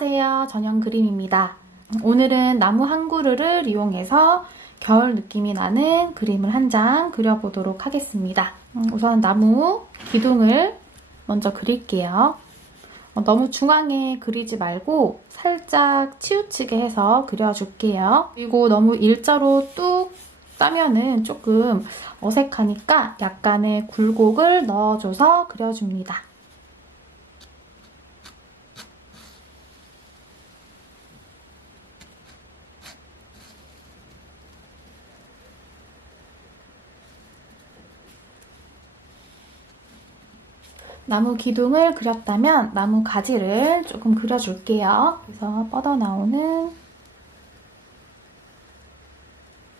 안녕하세요. 전영 그림입니다. 오늘은 나무 한 그루를 이용해서 겨울 느낌이 나는 그림을 한 장 그려보도록 하겠습니다. 음, 우선 나무 기둥을 먼저 그릴게요. 어, 너무 중앙에 그리지 말고 살짝 치우치게 해서 그려줄게요. 그리고 너무 일자로 뚝 따면은 조금 어색하니까 약간의 굴곡을 넣어줘서 그려줍니다. 나무 기둥을 그렸다면 나무 가지를 조금 그려줄게요. 그래서 뻗어나오는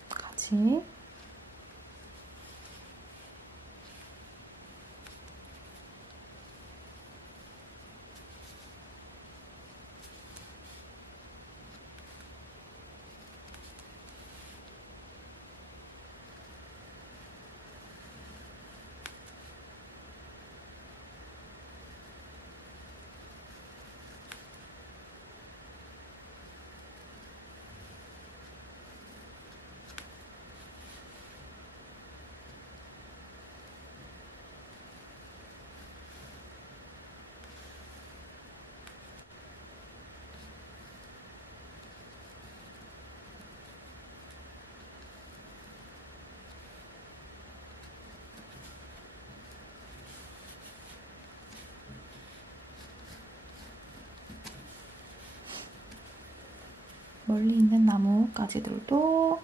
가지 멀리 있는 나무까지들도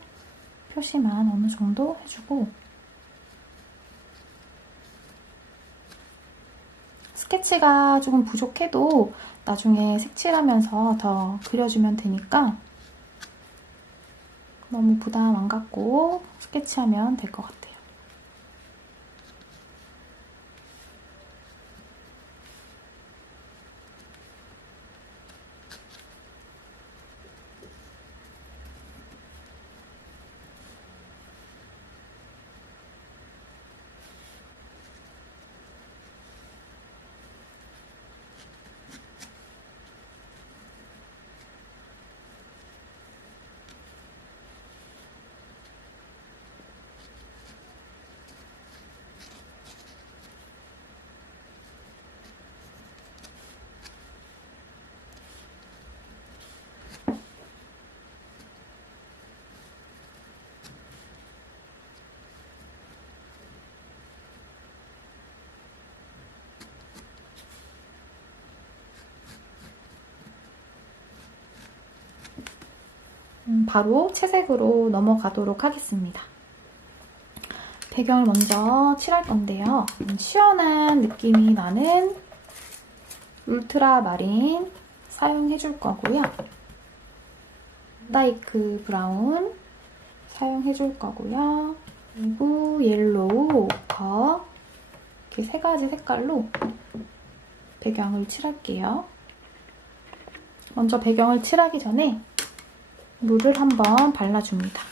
표시만 어느 정도 해주고 스케치가 조금 부족해도 나중에 색칠하면서 더 그려주면 되니까 너무 부담 안 갖고 스케치하면 될 것 같아요. 음, 바로 채색으로 넘어가도록 하겠습니다. 배경을 먼저 칠할 건데요. 음, 시원한 느낌이 나는 울트라 마린 사용해 줄 거고요. 다이크 브라운 사용해 줄 거고요. 그리고 옐로우, 거 이렇게 세 가지 색깔로 배경을 칠할게요. 먼저 배경을 칠하기 전에 물을 한번 발라줍니다.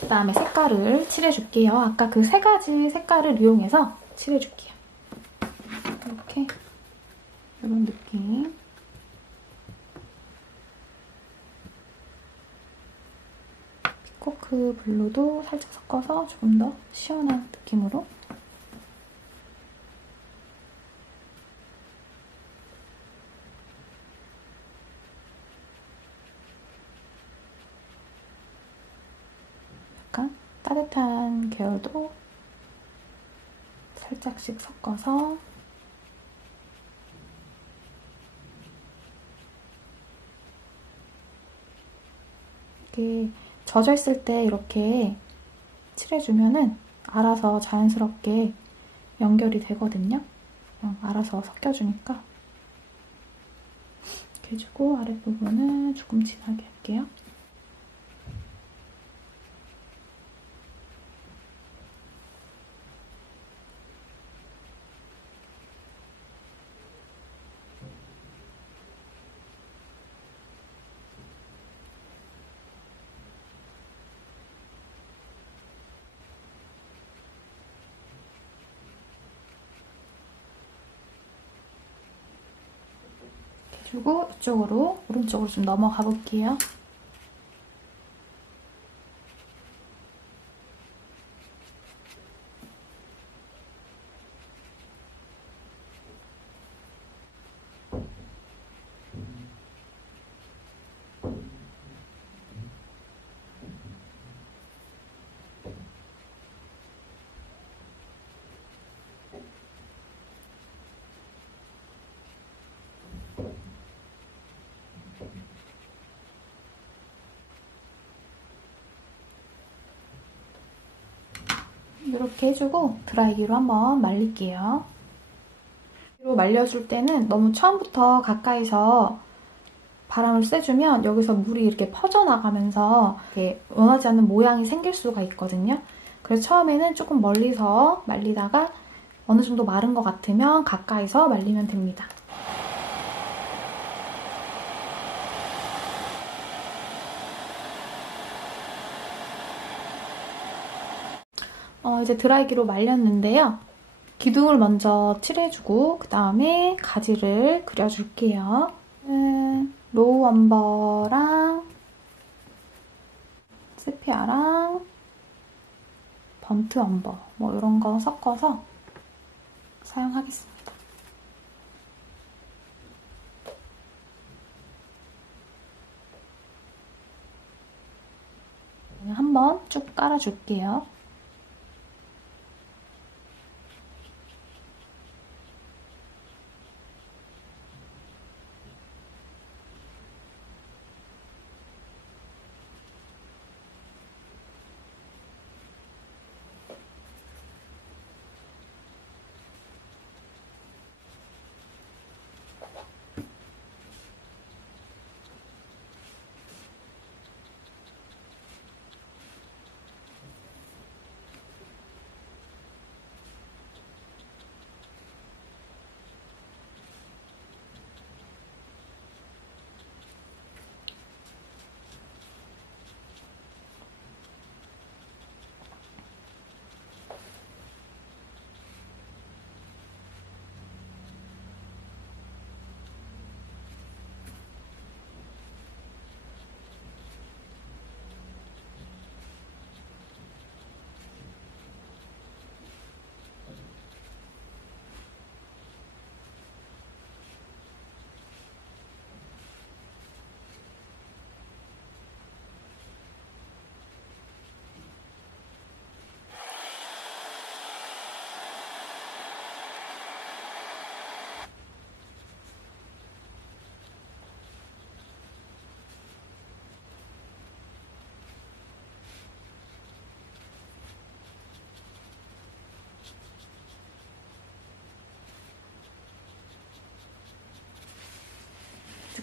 그 다음에 색깔을 칠해줄게요. 아까 그 세 가지 색깔을 이용해서 칠해줄게요. 이렇게 이런 느낌. 피코크 블루도 살짝 섞어서 조금 더 시원한 느낌으로. 약간 따뜻한 계열도 살짝씩 섞어서 이렇게 젖어 있을 때 이렇게 칠해주면은 알아서 자연스럽게 연결이 되거든요. 알아서 섞여주니까 이렇게 해주고 아랫부분은 조금 진하게 할게요. 주고 이쪽으로 오른쪽으로 좀 넘어가 볼게요. 이렇게 해주고 드라이기로 한번 말릴게요. 로 말려줄 때는 너무 처음부터 가까이서 바람을 쐬주면 여기서 물이 이렇게 퍼져나가면서 이렇게 원하지 않는 모양이 생길 수가 있거든요. 그래서 처음에는 조금 멀리서 말리다가 어느 정도 마른 것 같으면 가까이서 말리면 됩니다. 어, 이제 드라이기로 말렸는데요. 기둥을 먼저 칠해주고 그 다음에 가지를 그려줄게요. 음, 로우 엄버랑 세피아랑 번트 엄버 뭐 이런 거 섞어서 사용하겠습니다. 한번 쭉 깔아줄게요.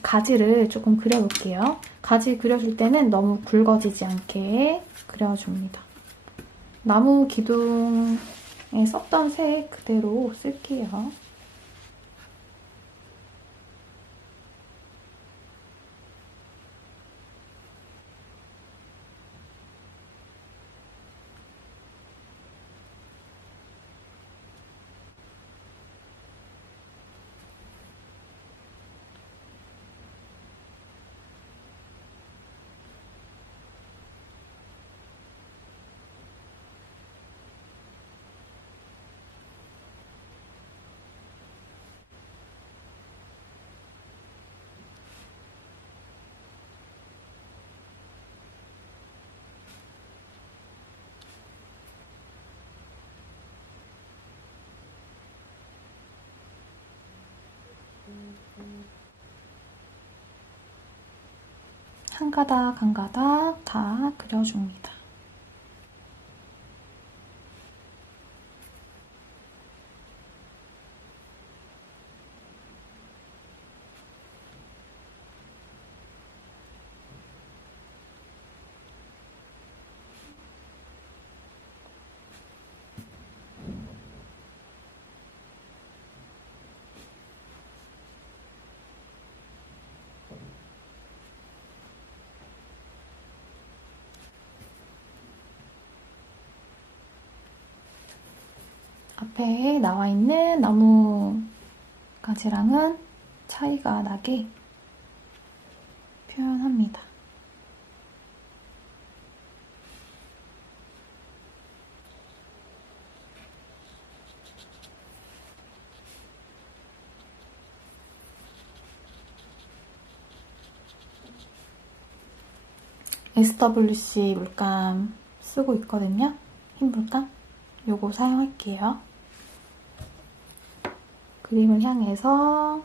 가지를 조금 그려볼게요. 가지 그려줄 때는 너무 굵어지지 않게 그려줍니다. 나무 기둥에 썼던 색 그대로 쓸게요. 한 가닥 한 가닥 다 그려줍니다. 앞에 나와 있는 나무 가지랑은 차이가 나게 표현합니다. SWC 물감 쓰고 있거든요. 흰 물감. 요거 사용할게요. 그림을 향해서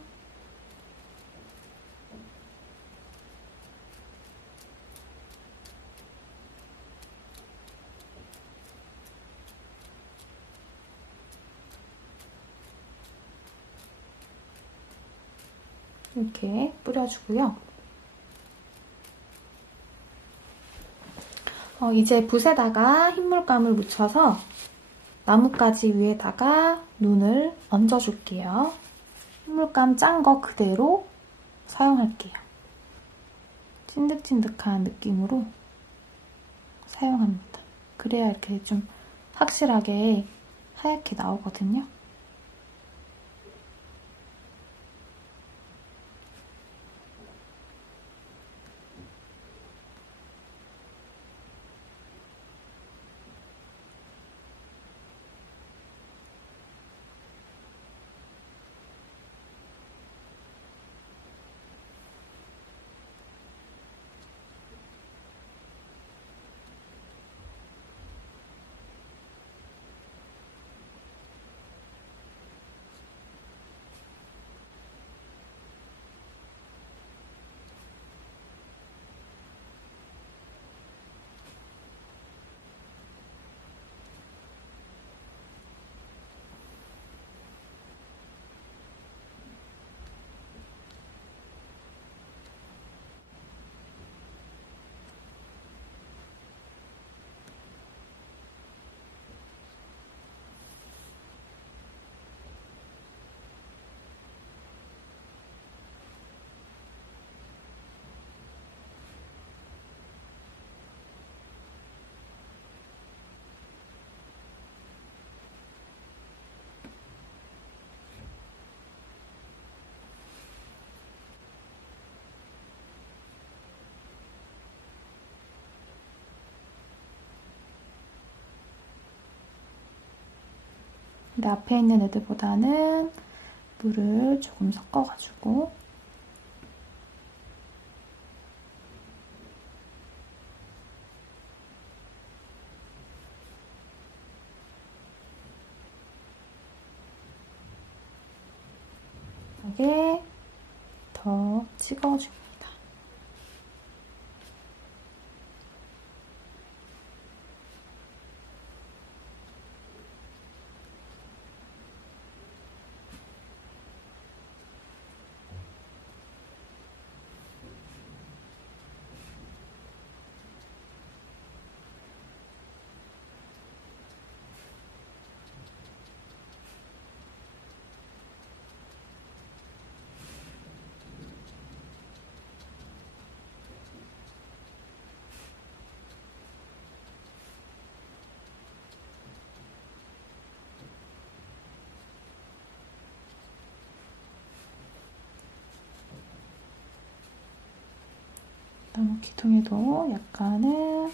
이렇게 뿌려주고요. 어, 이제 붓에다가 흰물감을 묻혀서 나뭇가지 위에다가 눈을 얹어줄게요. 흰물감 짠 거 그대로 사용할게요. 찐득찐득한 느낌으로 사용합니다. 그래야 이렇게 좀 확실하게 하얗게 나오거든요. 근데 앞에 있는 애들보다는 물을 조금 섞어가지고. 이게 더 찍어줍니 나무 기둥에도 약간은